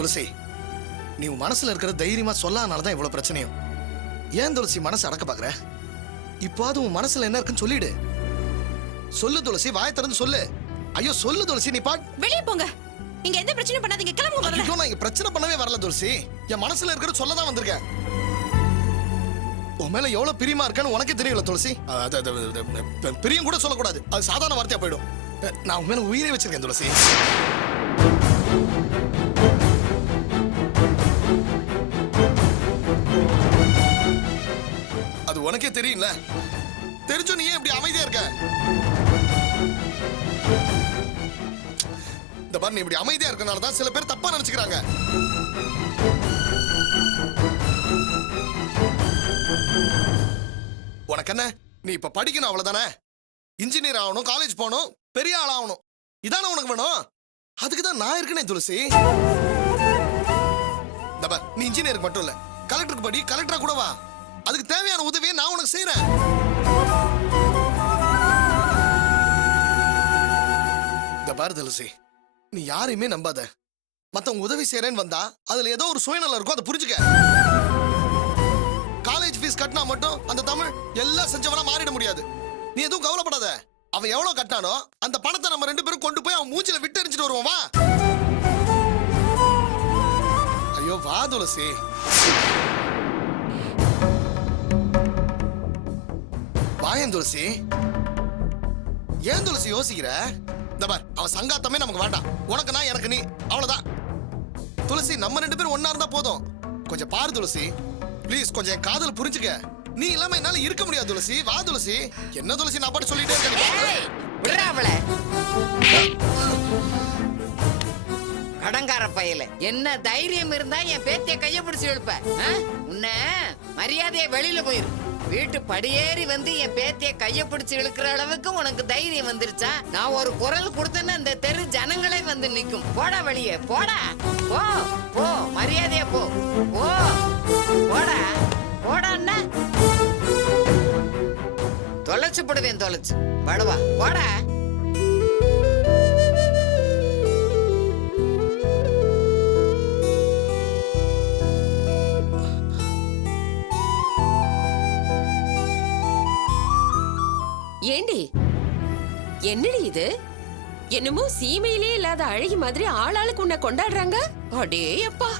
துளசி, நீ உன் மனசுல இருக்கிற தைரியமா சொல்லாதனாலதான் இவ்வளவு பிரச்சனையும். ஏன் துளசி மனசு அடக்க பாக்குற? இப்போது உன் மனசுல என்ன இருக்குன்னு சொல்லிடு. சொல்லு துளசி, வாயை திறந்து சொல்லு. ஐயோ சொல்லு துளசி, நீ வெளியே போங்க. நீங்க எந்த பிரச்சனை பண்ணாதீங்க, கிளம்புங்க முதல்ல. ஐயோ, நான் இங்க பிரச்சனை பண்ணவே வரல துளசி. என் மனசுல இருக்கிற சொல்லதான் வந்திருக்கேன். உன் மேல எவ்வளவு பிரியமா இருக்கேன்னு உனக்கே தெரியல துளசி. பிரியம் கூட சொல்லக்கூடாது, அது சாதாரண வார்த்தையா போயிடும். நான் உன் மேல உயிரை வச்சிருக்கேன் துளசி. அது உனக்கே தெரியல. தெரிஞ்சோ நீ ஏன் இப்படி அமைதியா இருக்க? இந்த பாரு, நீ இப்படி அமைதியா இருக்கனால தான் சில பேர் தப்பா நினைச்சுக்கிறாங்க. உனக்கு என்ன, நீ இப்ப படிக்கணும் அவ்வளவுதானே? இன்ஜினியர் ஆகணும், காலேஜ் போகணும், பெரிய ஆள் ஆகணும், இதானே உனக்கு வேணும். அதுக்கு தான் நான் இருக்கனே துளசி. இந்த பாரு, நீ இன்ஜினியருக்கு மட்டும் இல்ல, கலெக்டருக்கு படி, கலெக்டரா கூட வா. அதுக்கு தேவையான உதவியை நான் உனக்கு செய்யறேன். இந்த பாரு துளசி, நீ யாரையுமே நம்பாத. மத்தவங்க உதவி செய்யறேன்னு வந்தா அதுல ஏதோ ஒரு சுயநலம் இருக்கும், அதை புரிஞ்சுக்க. காலேஜ் ஃபீஸ் கட்டினா மட்டும் அந்த தமிழ் எல்லாம் செஞ்சவனா மாறிட முடியாது. நீ எதுவும் கவலைப்படாத. அவன் எவ்வளவு கட்டினானோ அந்த பணத்தை நம்ம 2 பேரும் கொண்டு போய் அவன் மூச்சில விட்டு எரிஞ்சிட்டு வருவோம். வா. ஐயோ வா துளசி. வாயன் துளசி. ஏன் துளசி யோசிக்கிற? இந்த பார், அவன் சங்காத்தமே நமக்கு வேண்டாம். உனக்கு நான், எனக்கு நீ, அவ்வளவுதான். துளசி, நம்ம 2 பேரும் ஒன்னா இருந்தா போதும். கொஞ்சம் பாரு துளசி, ப்ளீஸ் கொஞ்சம் என் காதல் புரிஞ்சுக்க. நீ இல்லாம என்னால இருக்க முடியாது துளசி. வா துளசி. என்ன துளசி, நான் பாட்டு சொல்லிட்டே இருக்கேன். கடங்கார பயல, என்ன தைரியம் இருந்தா என் பேத்திய கைய பிடிச்சு இழுப்ப? உன்ன மரியாதைய வெளியில போயிரு. வீட்டு படியேறி வந்து என் பேத்திய கைய பிடிச்சு இழுக்கிற அளவுக்கு உனக்கு தைரியம் வந்துருச்சா? நான் ஒரு குரல் கொடுத்தேன்னு அந்த தெரு ஜனங்களே வந்து நிக்கும். போடா வெளியே, போடா. போ போ, மரியாதையா போ. போ போடா, போடான்னா தொலைச்சு போடுவேன். தொலைச்சு படுவா, போடா. ஏண்டி, என்னடி இது? என்னமோ சீமையிலே இல்லாத அழகி மாதிரி ஆளாளுக்கு உன்னை கொண்டாடுறாங்க. அடே அப்பா,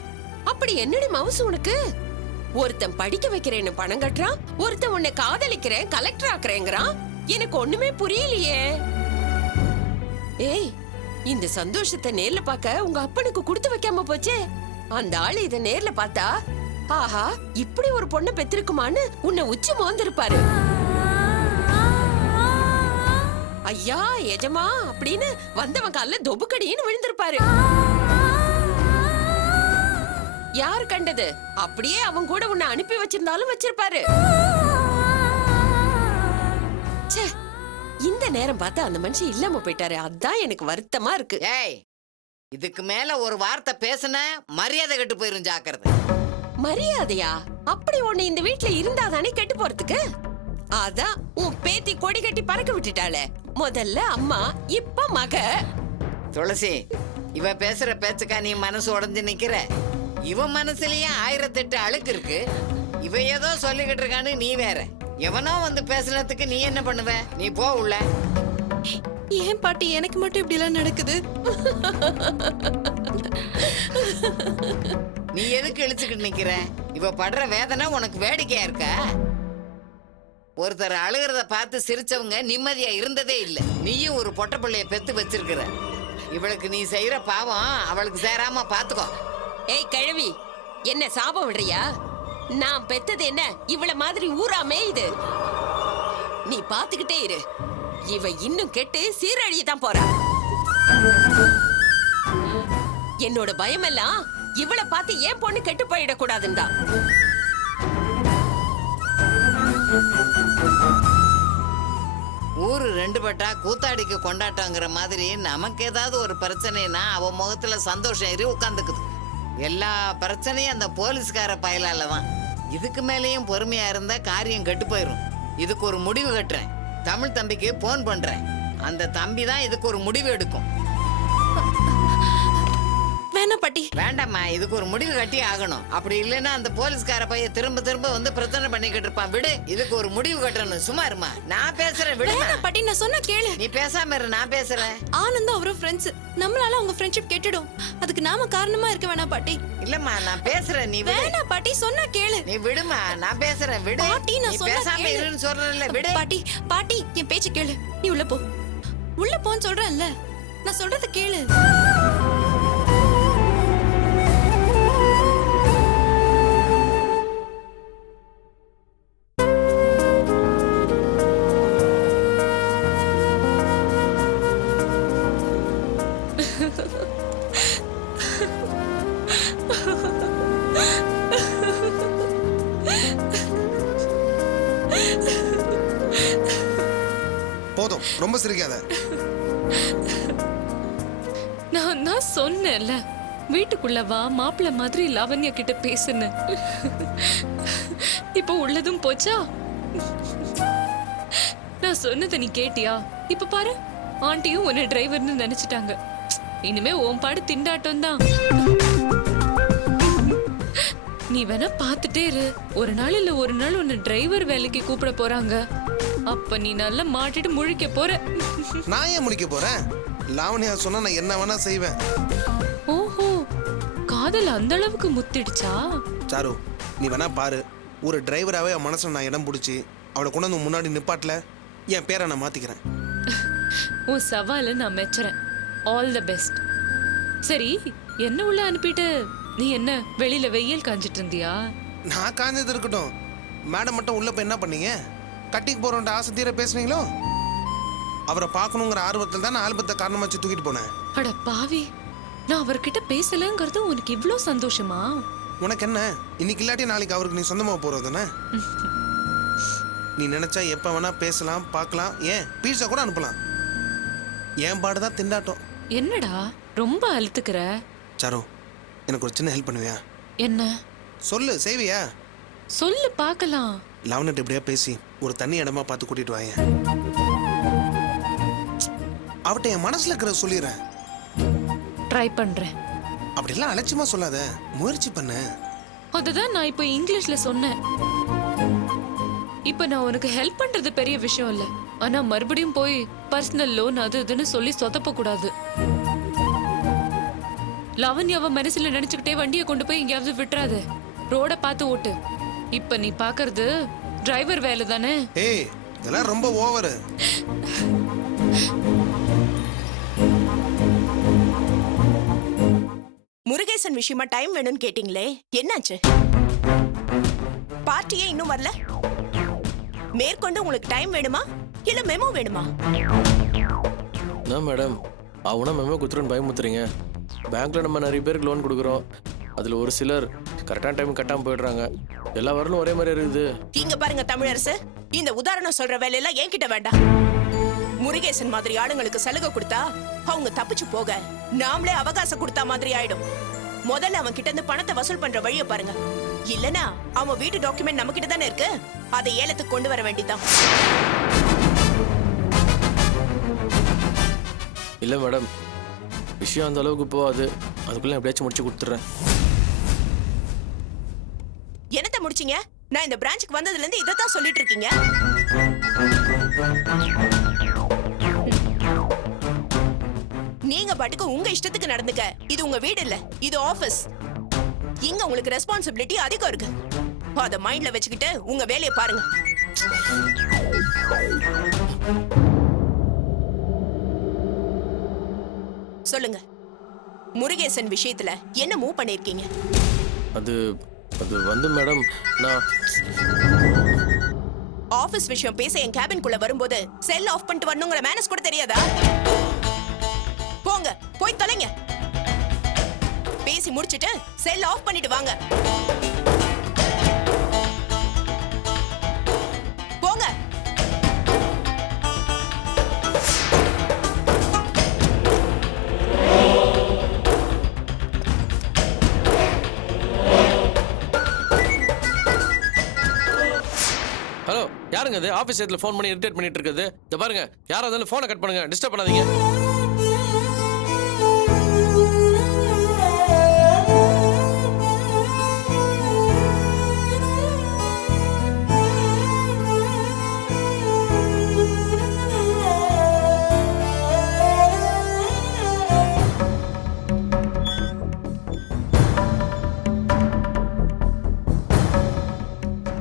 அப்படி என்னடி மவுசு உனக்கு? ஒருத்தன் படிக்க வைக்கிறேன்னு பணம் கட்டுறான், ஒருத்தன் உன்னை காதலிக்கிறேன் கலெக்டர் ஆக்குறேங்கிறான். எனக்கு ஒண்ணுமே புரியலையே. ஏய், இந்த சந்தோஷத்தை நேர்ல பார்க்க உங்க அப்பனுக்கு கொடுத்து வைக்காம போச்சே. அந்த ஆளு இத நேர்ல பார்த்தா, ஆஹா இப்படி ஒரு பொண்ணை பெற்றிருக்குமான்னு உன்னை உச்சி மோந்திருப்பாரு. ஐயா எஜமா அப்படின்னு வந்தவன் கால தொபுக்கடின்னு விழுந்திருப்பாரு. யாரு கண்டது? அப்படியே அவன் கூட உன்னை அனுப்பி வச்சிருந்தாலும் வச்சிருப்பாரு. இந்த நேரம் பார்த்தா அந்த மனுஷன் இல்லாம போயிட்டாரு. அதான் எனக்கு வருத்தமா இருக்கு. ஏய், இதுக்கு மேல ஒரு வார்த்தை பேசுன மரியாதை கெட்டு போயிரும், ஜாக்கிரதை. மரியாதையா? அப்படி ஒண்ணு இந்த வீட்டுல இருந்தாதானே கெட்டு போறதுக்கு? அதான் உன் பேத்தி கொடி கட்டி பறக்க விட்டுட்டாளே. முதல்ல அம்மா, இப்ப மக. துளசி, இவ பேசுற பேச்சுக்கா நீ மனசு உடைஞ்சு நிக்கிற? இவன் மனசுலயே 1008 அழுக்கு இருக்கு. இவ ஏதோ சொல்லிக்கிட்டு இருக்கான்னு நீ வேற. எவனோ வந்து பேசுனதுக்கு நீ என்ன பண்ணுவ? நீ போ உள்ள. ஏன் பாட்டி எனக்கு மட்டும் இப்படி எல்லாம் நடக்குது? நீ எதுக்கு இழுச்சுக்கிட்டு நிக்கிற? இவ படுற வேதனை உனக்கு வேடிக்கையா இருக்கா? ஒருத்தர் அழுகிறத பார்த்து சிரிச்சவங்க நிம்மதியா இருந்ததே இல்ல. நீயும் ஒரு பொட்ட பிள்ளைய பெத்து வச்சிருக்கிற. இவளுக்கு நீ செய்யற பாவம் அவளுக்கு சேராம பாத்துக்கோ. ஏய் கிழவி, என்ன சாபம் விடுறியா? நான் பெத்தது என்ன இவள மாதிரி ஊராமே இது? நீ பாத்துக்கிட்டே இரு. இவ இன்னும் கெட்டு சீரழியதான் போறா. என்னோட பயமெல்லாம் இவளை பார்த்து ஏன் பொண்ணு கெட்டு போயிடக்கூடாதுன்னு தான். ஊரு 2 பட்டா கூத்தாடிக்கு கொண்டாட்டங்கிற மாதிரி நமக்கு ஏதாவது ஒரு பிரச்சனைனா அவ முகத்துல சந்தோஷம் ஏறி உட்காந்துக்குது. எல்லா பிரச்சனையும் அந்த போலீஸ்கார பயலால தான். இதுக்கு மேலேயும் பொறுமையா இருந்தா காரியம் கெட்டு போயிரும். இதுக்கு ஒரு முடிவு கட்டுறேன். தமிழ் தம்பிக்கு போன் பண்றேன். அந்த தம்பி தான் இதுக்கு ஒரு முடிவு எடுக்கும். வேணாம் பாட்டி. வேண்டாம்மா, இதுக்கு ஒரு முடிவு கட்டி ஆகணும். அப்படி இல்லைன்னா அந்த போலீஸ்கார பையன் திரும்ப திரும்ப வந்து பிரச்சனை பண்ணிக்கிட்டு இருப்பான். விடு, இதுக்கு ஒரு முடிவு கட்டணும். சும்மா இருமா, நான் பேசுறேன். விடு வேணாம் பாட்டி, நான் சொன்னா கேளு. நீ பேசாம இரு, நான் பேசுறேன். ஆனந்தும் அவரும் ஃப்ரெண்ட்ஸ். நம்மளால அவங்க ஃப்ரெண்ட்ஷிப் கெட்டுடும். அதுக்கு நாம காரணமா இருக்க வேணாம் பாட்டி. இல்லம்மா, நான் பேசுறேன். நீ விடு. வேணாம் பாட்டி, சொன்னா கேளு. நீ விடுமா, நான் பேசுறேன். விடு. பாட்டி, நான் நீ சொன்னா பேசாம கேளு. இருன்னு சொல்றேன்ல. விடு. பாட்டி பாட்டி, என் பேச்சு கேளு. நீ உள்ள போ. உள்ள போன்னு சொல்றேன்ல. நான் சொல்றத கேளு. போதும், ரொம்ப சிரிக்காத. நான் தான் சொன்னேன்ல, வீட்டுக்குள்ள வா, மாப்பிள்ள மாதிரி லாவண்யா கிட்ட பேசுன்னு. இப்போ உள்ளதும் போச்சா? நான் சொன்னதை நீ கேட்டியா? இப்ப பாரு, ஆண்டியும் உன்னை டிரைவர்னு நினைச்சிட்டாங்க. இனிமே உன் பாடு திண்டாட்டம் தான். நீ வேணா பாத்துட்டே இரு. ஒரு நாள் இல்ல ஒரு நாள் உன்னை டிரைவர் வேலைக்கு கூப்பிட போறாங்க. அப்ப நீ நல்லா மாட்டிட்டு முழிக்க போற. நான் ஏன் முடிக்க போறேன்? லாவண்யா சொன்னா நான் என்ன வேணா செய்வேன். ஓஹோ, காதல் அந்த அளவுக்கு முத்திடுச்சா? சாரு, நீ வேணா பாரு. ஒரு டிரைவராகவே அவன் மனசுல நான் இடம் பிடிச்சி அவளை கொண்டு வந்து முன்னாடி நிப்பாட்டல, என் பேரை நான் மாத்திக்கிறேன். உன் சவாலை நான் மெச்சுறேன். All the best. சரி, என்ன உள்ள அனுப்பிட்டு நீ என்ன வெளியில வெயில் காஞ்சிட்டு இருந்தியா? நான் காஞ்சது இருக்கட்டும், மேடம் மட்டும் உள்ள போய் என்ன பண்ணீங்க? கட்டிக்கு போறோன்ற ஆசை தீர பேசுனீங்களோ? அவரை பார்க்கணுங்கிற ஆர்வத்தில் தான் நான் ஆல்பத்தை காரணமா வச்சு தூக்கிட்டு போனேன். அட பாவி, நான் அவர்கிட்ட பேசலங்கிறது உனக்கு இவ்ளோ சந்தோஷமா? உனக்கு என்ன, இன்னைக்கு இல்லாட்டி நாளைக்கு அவருக்கு நீ சொந்தமா போறதுன்னு. நீ நினைச்சா எப்ப வேணா பேசலாம், பார்க்கலாம், ஏன் பீஸா கூட அனுப்பலாம். என் பாடுதான் திண்டாட்டம். என்னடா ரொம்ப அழுத்துக்கிற? சாரு, எனக்கு ஒரு சின்ன ஹெல்ப் பண்ணுவியா? என்ன சொல்லு, செய்வியா? சொல்லு பார்க்கலாம். லவனட் எப்படியா பேசி ஒரு தண்ணி இடமா பார்த்து கூட்டிட்டு வாங்க. அவட்ட என் மனசுல இருக்கிற சொல்லிடுறேன். ட்ரை பண்றேன். அப்படிலாம் அலட்சியமா சொல்லாத, முயற்சி பண்ண. அதுதான் நான் இப்போ இங்கிலீஷ்ல சொன்னேன். இப்ப நான் உனக்கு ஹெல்ப் பண்றது பெரிய விஷயம் இல்ல. ஆனா மறுபடியும் போய் பர்சனல் லோன் அது இதுன்னு சொல்லி சொதப்ப கூடாது. லாவண்யாவை மனசுல நினைச்சுக்கிட்டே வண்டியை கொண்டு போய் எங்கேயாவது விட்டுறாத. ரோட பார்த்து ஓட்டு. இப்ப நீ பாக்குறது டிரைவர் வேலை தானே? ஏய், இதெல்லாம் ரொம்ப ஓவர். முருகேசன் விஷயமா டைம் வேணும்னு கேட்டீங்களே, என்னாச்சு? பார்ட்டியே இன்னும் வரல. மேற்கொண்டு உங்களுக்கு டைம் வேணுமா இல்ல மெமோ வேணுமா? என்ன மேடம், அவனா மெமோ குத்துறன்னு பயமுத்துறீங்க? பேங்க்ல நம்ம நிறைய பேருக்கு லோன் கொடுக்குறோம். அதுல ஒரு சிலர் கரெக்டான டைம் கட்டாம போயிடுறாங்க. எல்லா வரலும் ஒரே மாதிரி இருக்குது. இங்க பாருங்க தமிழரசு, இந்த உதாரணம் சொல்ற வேலையெல்லாம் என்கிட்ட வேண்டாம். முருகேசன் மாதிரி ஆளுங்களுக்கு சலுகை கொடுத்தா அவங்க தப்பிச்சு போக நாமளே அவகாசம் கொடுத்தா மாதிரி ஆயிடும். முதல்ல அவன் கிட்ட இருந்து பணத்தை வசூல் பண்ற வழியை பாருங்க. இல்லனா அவன் வீட்டு டாக்குமெண்ட் நம்ம கிட்ட தானே இருக்கு, அதை ஏலத்துக்கு கொண்டு வர வேண்டியதான். இல்ல மேடம், விஷயம் அந்த அளவுக்கு போகாது. அதுக்குள்ள எப்படியாச்சும் முடிச்சு கொடுத்துட்றேன். என்னத்த முடிச்சீங்க? நான் இந்த பிரான்ச்சுக்கு வந்ததுல இருந்து இதைத்தான் சொல்லிட்டு இருக்கீங்க. நீங்க பாட்டுக்கு உங்க இஷ்டத்துக்கு நடந்துக்க. இது உங்க வீடு இல்ல, இது ஆபீஸ். இங்க உங்களுக்கு ரெஸ்பான்சிபிலிட்டி அதிகம் இருக்கு. அத மைண்ட்ல வச்சுக்கிட்டு உங்க வேலையை பாருங்க. சொல்லுங்க, முருகேசன் விஷயத்துல என்ன மூவ் பண்ணிருக்கீங்க? அது அது வந்து மேடம், நான் ஆபீஸ் விஷயம் பேச என் கேபின்குள்ள வரும்போது செல் ஆஃப் பண்ணிட்டு வரணுங்கிற மேனஸ் கூட தெரியாதா? போங்க, போய் தொலைங்க. பேசி முடிச்சிட்டு செல் ஆஃப் பண்ணிட்டு வாங்க. போங்க. ஹலோ, யாருங்க அது ஆஃபீஸ் இடத்துல ஃபோன் பண்ணி இரிட்டேட் பண்ணிட்டு இருக்குது? இதை பாருங்க, யாராவது இருந்தாலும் ஃபோனை கட் பண்ணுங்க, டிஸ்டர்ப் பண்ணாதீங்க.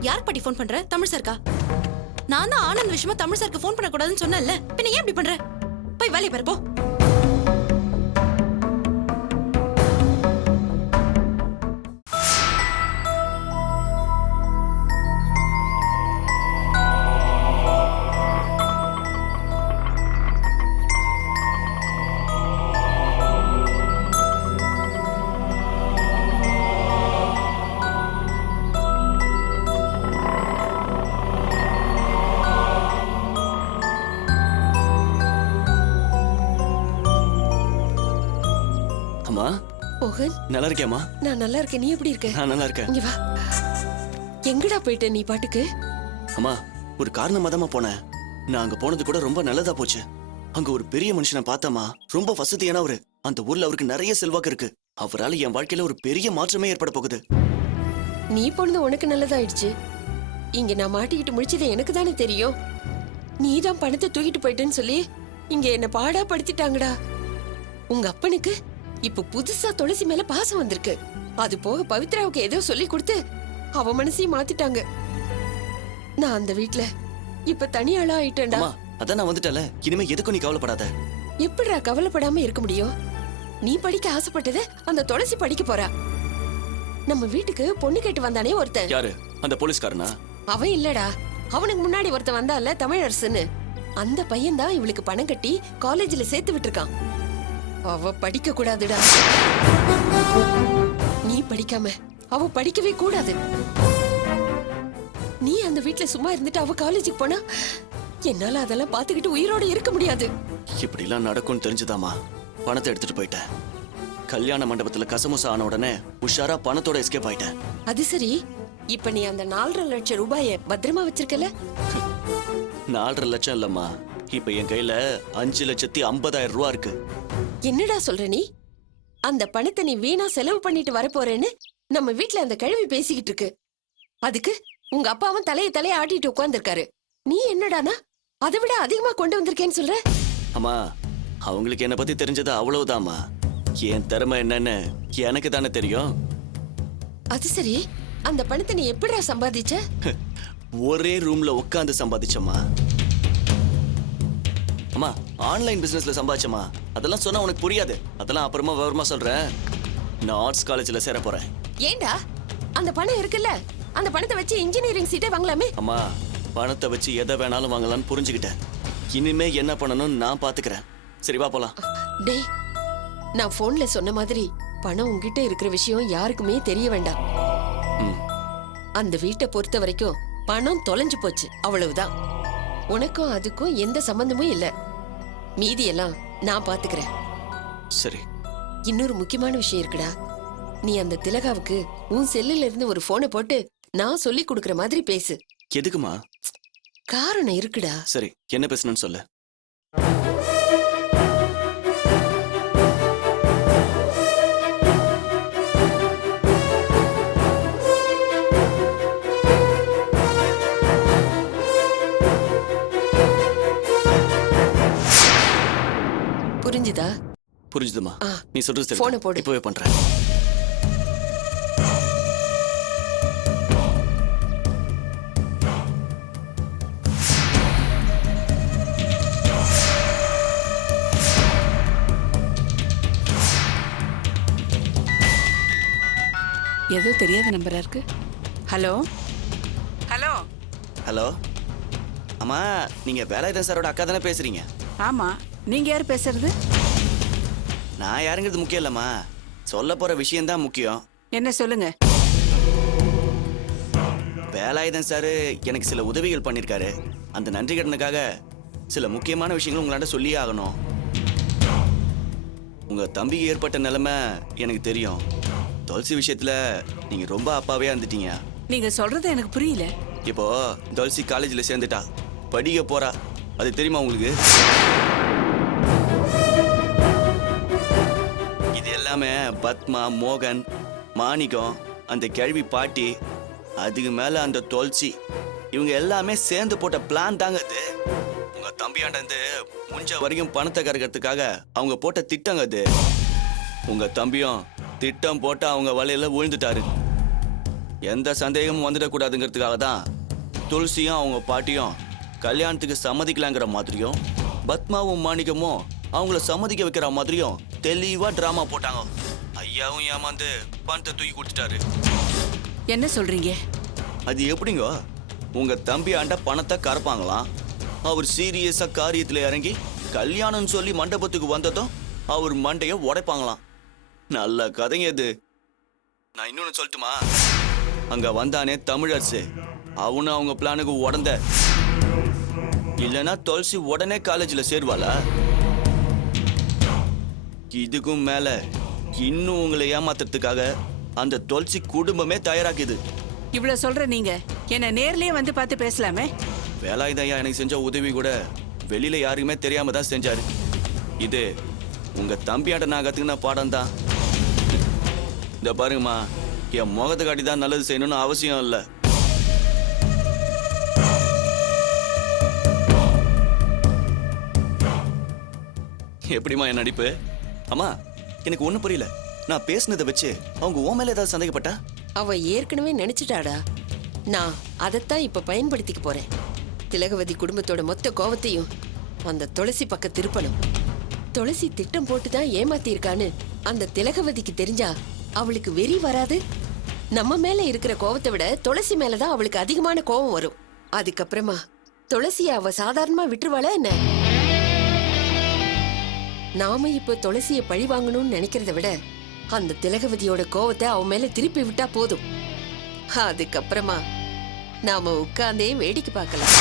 யார் பாட்டி ஃபோன் பண்ற? தமிழ் சார்க்கா? நான் தான் ஆனந்த் விஷயமா தமிழ் சாருக்கு ஃபோன் பண்ணக்கூடாதுன்னு சொன்னேன்ல, பின்ன ஏன் இப்படி பண்ற? போய் வேலையை பாரு போ. அம்மா மோகன், நல்லா இருக்கியாம்மா? நான் நல்லா இருக்கேன். நீ எப்படி இருக்க? நான் நல்லா இருக்கேன். இங்க வா. எங்கடா போயிட்ட நீ பாட்டுக்கு? அம்மா ஒரு காரணமா தான் போனேன். நான் அங்க போனது கூட ரொம்ப நல்லதா போச்சு. அங்க ஒரு பெரிய மனுஷனை பார்த்தமா, ரொம்ப வசதியானவரு. அந்த ஊர்ல அவருக்கு நிறைய செல்வாக்கு இருக்கு. அவரால் என் வாழ்க்கையில ஒரு பெரிய மாற்றமே ஏற்பட போகுது. நீ போனது உனக்கு நல்லதாயிடுச்சு. இங்க நான் மாட்டிக்கிட்டு முடிச்சது எனக்கு தானே தெரியும். நீ தான் பணத்தை தூக்கிட்டு போயிட்டேன்னு சொல்லி இங்க என்ன பாடா படுத்திட்டாங்கடா. உங்க அப்பனுக்கு இப்ப புதுசா துளசி மேல பாசம் வந்திருக்கு. அது போக பவித்ராவுக்கு ஏதோ சொல்லி கொடுத்து அவ மனசையும் மாத்திட்டாங்க. நான் அந்த வீட்ல இப்ப தனியாளா ஆயிட்டேன்டா. அம்மா அதான் நான் வந்துட்டல. இனிமே எதுக்கும் நீ கவலைப்படாத. எப்படிடா கவலைப்படாம இருக்க முடியும்? நீ படிக்க ஆசைப்பட்டது அந்த துளசி படிக்க போறா. நம்ம வீட்டுக்கு பொண்ணு கேட்டு வந்தானே ஒருத்தன். யாரு? அந்த போலீஸ்காரனா? அவன் இல்லடா, அவனுக்கு முன்னாடி ஒருத்தன் வந்தால தமிழரசுன்னு. அந்த பையன் தான் இவளுக்கு பணம் கட்டி காலேஜ்ல சேர்த்து விட்டுருக்கான். அவ படிக்க கூடாதுடா. நீ படிக்காம அவ படிக்கவே கூடாது. நீ அந்த வீட்ல சும்மா இருந்துட்டு அவ காலேஜுக்கு போனா என்னால அதெல்லாம் பாத்துக்கிட்டு உயிரோட இருக்க முடியாது. இப்படி எல்லாம் நடக்கும்னு தெரிஞ்சுதாமா பணத்தை எடுத்துட்டு போயிட்டேன். கல்யாண மண்டபத்துல கசமுசா ஆன உடனே உஷாரா பணத்தோட எஸ்கேப் ஆயிட்டேன். அது சரி, இப்ப நீ அந்த 4.5 லட்சம் ரூபாய பத்திரமா வச்சிருக்கல? 4.5 லட்சம் இல்லம்மா, இப்ப என் கையில 5,50,000 ரூபா இருக்கு. என்னடா சொல்ற நீ? அந்த பணத்தை நீ வீணா செலவு பண்ணிட்டு வரப்போறேன்னு நம்ம வீட்ல அந்த கிழவி பேசிக்கிட்டு இருக்கு. அதுக்கு உங்க அப்பாவும் தலைய ஆட்டிட்டு உட்கார்ந்திருக்காரு. நீ என்னடானா அதை விட அதிகமா கொண்டு வந்திருக்கேன்னு சொல்ற? அம்மா அவங்களுக்கு என்ன பத்தி தெரிஞ்சது அவ்வளவுதாம்மா. என் திறமை என்னன்னு எனக்கு தானே தெரியும். அது சரி, அந்த பணத்தை நீ எப்படிடா சம்பாதிச்ச? ஒரே ரூம்ல உட்கார்ந்து சம்பாதிச்சம்மா. அம்மா ஆன்லைன் பிசினஸ்ல சம்பாதிச்சம்மா. அதெல்லாம் சொன்னா உனக்கு புரியாது. அதெல்லாம் அப்புறமா விவரமா சொல்றேன். நான் ஆர்ட்ஸ் காலேஜ்ல சேர போறேன். ஏண்டா, அந்த பணம் இருக்குல்ல, அந்த பணத்தை வச்சு இன்ஜினியரிங் சீட்டே வாங்கலாமே. அம்மா பணத்தை வச்சு எதை வேணாலும் வாங்கலாம்னு புரிஞ்சுக்கிட்டேன். இனிமே என்ன பண்ணணும்னு நான் பாத்துக்கிறேன். சரி வா போலாம். டேய், நான் போன்ல சொன்ன மாதிரி பணம் உன்கிட்ட இருக்கிற விஷயம் யாருக்குமே தெரிய வேண்டாம். ம். அந்த வீட்டை பொறுத்த வரைக்கும் பணம் தொலைஞ்சு போச்சு, அவ்வளவுதான். உனக்கும் அதுக்கும் எந்த சம்பந்தமும் இல்ல. மீதி எல்லாம் நான் பாத்துக்கிறேன். சரி. இன்னொரு முக்கியமான விஷயம் இருக்குடா. நீ அந்த திலகாவுக்கு உன் செல்லுல இருந்து ஒரு போனை போட்டு நான் சொல்லி கொடுக்கற மாதிரி பேசு. எதுக்குமா? காரணம் இருக்குடா. சரி, என்ன பேசணும்னு சொல்லு. புரிஞ்சுதா? புரிஞ்சுதுமா. ஆ. நீ சொல்றது போனை சரி. போடு. இப்பவே பண்றேன். ஏதோ தெரியாத நம்பரா இருக்கு. Hello hello. ஹலோ அம்மா, நீங்க வேலாயுதன் சாரோட அக்கா தானே பேசுறீங்க? ஆமா, நீங்க யார் பேசுறது? நான் யாருங்கிறது முக்கியம் இல்லம்மா, சொல்ல போற விஷயம் தான் முக்கியம். என்ன சொல்லுங்க. வேலாயுதன் சாரு எனக்கு சில உதவிகள் பண்ணிருக்காரு. அந்த நன்றி கடனுக்காக சில முக்கியமான விஷயங்கள் உங்களாண்ட சொல்லியே ஆகணும். உங்க தம்பிக்கு ஏற்பட்ட நிலைமை எனக்கு தெரியும். துளசி விஷயத்துல நீங்க ரொம்ப அப்பாவே இருந்துட்டீங்க. நீங்க சொல்றது எனக்கு புரியல. இப்போ துளசி காலேஜ்ல சேர்ந்துட்டா, படிக்க போறா. அது தெரியுமா உங்களுக்கு? இது எல்லாமே பத்மா, மோகன், மாணிக்கம், அந்த கேள்வி பாட்டி, அதுக்கு மேல அந்த துளசி, இவங்க எல்லாமே சேர்ந்து போட்ட பிளான் தாங்க அது. உங்க தம்பியாண்ட இருந்து முடிஞ்ச வரைக்கும் பணத்தை கறக்கிறதுக்காக அவங்க போட்ட திட்டங்க அது. உங்க தம்பியும் திட்டம் போட்டு அவங்க வலையில விழுந்துட்டாரு. எந்த சந்தேகமும் வந்துடக்கூடாதுங்கிறதுக்காக தான் துளசியும் அவங்க பாட்டியும் கல்யாணத்துக்கு சம்மதிக்கலாங்கிற மாதிரியும் பத்மாவும் மாணிக்கமும் அவங்கள சம்மதிக்க வைக்கிற மாதிரியும் தெளிவா டிராமா போட்டாங்க. ஐயாவும் ஏமாந்து பணத்தை தூக்கி கொடுத்துட்டாரு. என்ன சொல்றீங்க? அது எப்படிங்க? உங்க தம்பி ஆண்ட பணத்தை கறப்பாங்களாம். அவர் சீரியஸா காரியத்துல இறங்கி கல்யாணம்னு சொல்லி மண்டபத்துக்கு வந்ததும் அவர் மண்டைய உடைப்பாங்களாம். நல்ல கதைங்க இது. நான் இன்னொன்னு சொல்லட்டுமா? அங்க வந்தானே தமிழரசு, அவனு அவங்க பிளானுக்கு உடந்த. இல்லைன்னா துளசி உடனே காலேஜ்ல சேருவாளா? இதுக்கும் மேல இன்னும் உங்களை ஏமாத்துறதுக்காக அந்த துளசி குடும்பமே தயாராக்குது. இவ்வளவு சொல்ற நீங்க என்ன நேர்லயே வந்து பார்த்து பேசலாமே. வேலாயுதையா எனக்கு செஞ்ச உதவி கூட வெளியில யாருக்குமே தெரியாம தான் செஞ்சாரு. இது உங்க தம்பியாட்ட நான் கத்துக்கின பாடம் தான். இந்த பாருங்கம்மா, என் முகத்தை காட்டி தான் நல்லது செய்யணும்னு அவசியம் இல்லை. எப்படிமா என் நடிப்பு? அம்மா, எனக்கு ஒண்ணும் புரியல. நான் பேசுனதை வச்சு அவங்க உன் மேல ஏதாவது சந்தேகப்பட்டா? அவ ஏற்கனவே நினைச்சிட்டாடா. நான் அதைத்தான் இப்ப பயன்படுத்திக்க போறேன். திலகவதி குடும்பத்தோட மொத்த கோவத்தையும் அந்த துளசி பக்கம் திருப்பணும். துளசி திட்டம் போட்டுதான் ஏமாத்தி இருக்கான்னு அந்த திலகவதிக்கு தெரிஞ்சா அவளுக்கு வெறி வராது. நம்ம மேல இருக்கிற கோவத்தை விட துளசி மேலதான் அவளுக்கு அதிகமான கோவம் வரும். அதுக்கப்புறமா துளசிய அவ சாதாரணமா விட்டுருவாளா என்ன? நாம இப்ப துளசிய பழி வாங்கணும்னு நினைக்கிறத விட அந்த திலகவதியோட கோவத்தை அவ மேல திருப்பி விட்டா போதும். அதுக்கப்புறமா நாம உட்கார்ந்தே வேடிக்கை பார்க்கலாம்.